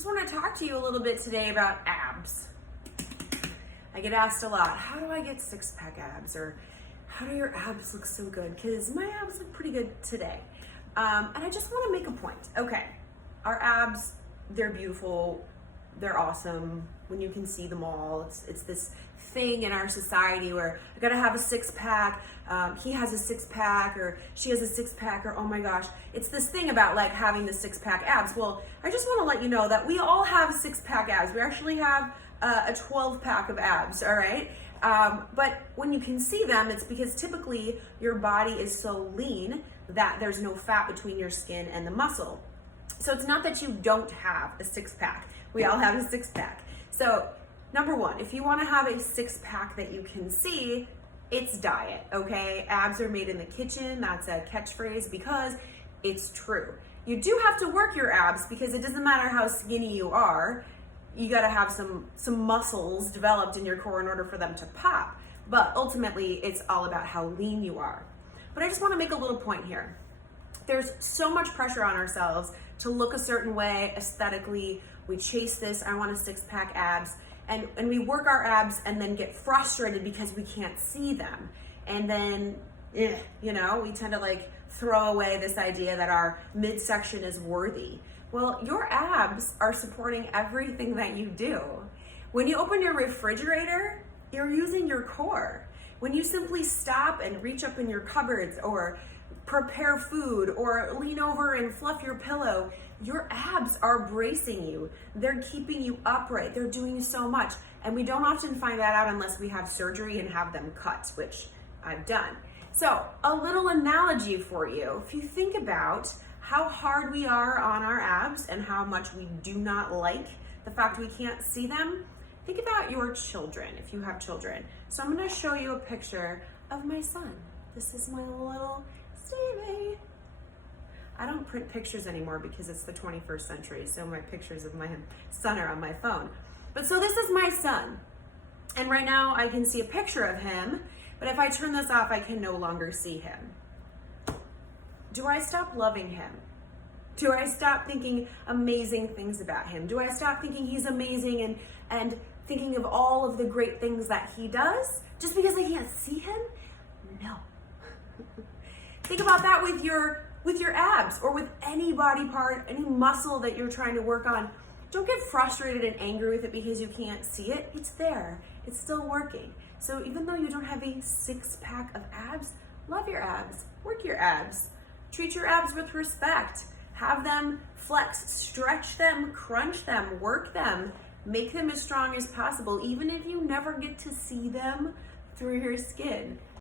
Just want to talk to you a little bit today about abs. I get asked a lot, how do I get six-pack abs? Or how do your abs look so good? Because my abs look pretty good today. And I just want to make a point. Okay, our abs, they're beautiful. They're awesome when you can see them all. It's this thing in our society where I gotta have a six-pack, he has a six-pack, or she has a six-pack, or oh my gosh, it's this thing about like having the six-pack abs. Well, I just want to let you know that we all have six-pack abs. We actually have a 12-pack of abs, all right? But when you can see them, it's because typically your body is so lean that there's no fat between your skin and the muscle. So it's not that you don't have a six-pack. We all have a six-pack. So number one, if you want to have a six-pack that you can see, it's diet, okay? Abs are made in the kitchen. That's a catchphrase because it's true. You do have to work your abs because it doesn't matter how skinny you are. You got to have some muscles developed in your core in order for them to pop. But ultimately, it's all about how lean you are. But I just want to make a little point here. There's so much pressure on ourselves to look a certain way aesthetically. We chase this, I want a six-pack abs, and we work our abs and then get frustrated because we can't see them. And then, we tend to like throw away this idea that our midsection is worthy. Well, your abs are supporting everything that you do. When you open your refrigerator, you're using your core. When you simply stop and reach up in your cupboards or prepare food or lean over and fluff your pillow, your abs are bracing you. They're keeping you upright. They're doing so much. And we don't often find that out unless we have surgery and have them cut, which I've done. So a little analogy for you. If you think about how hard we are on our abs and how much we do not like the fact we can't see them, think about your children, if you have children. So I'm gonna show you a picture of my son. This is my little Stevie. I don't print pictures anymore because it's the 21st century, so my pictures of my son are on my phone. But so this is my son. And right now I can see a picture of him, but if I turn this off, I can no longer see him. Do I stop loving him? Do I stop thinking amazing things about him? Do I stop thinking he's amazing and thinking of all of the great things that he does just because I can't see him? No. Think about that with your abs or with any body part, any muscle that you're trying to work on. Don't get frustrated and angry with it because you can't see it. It's there. It's still working. So even though you don't have a six-pack of abs, love your abs. Work your abs. Treat your abs with respect. Have them flex, stretch them, crunch them, work them. Make them as strong as possible, even if you never get to see them through your skin.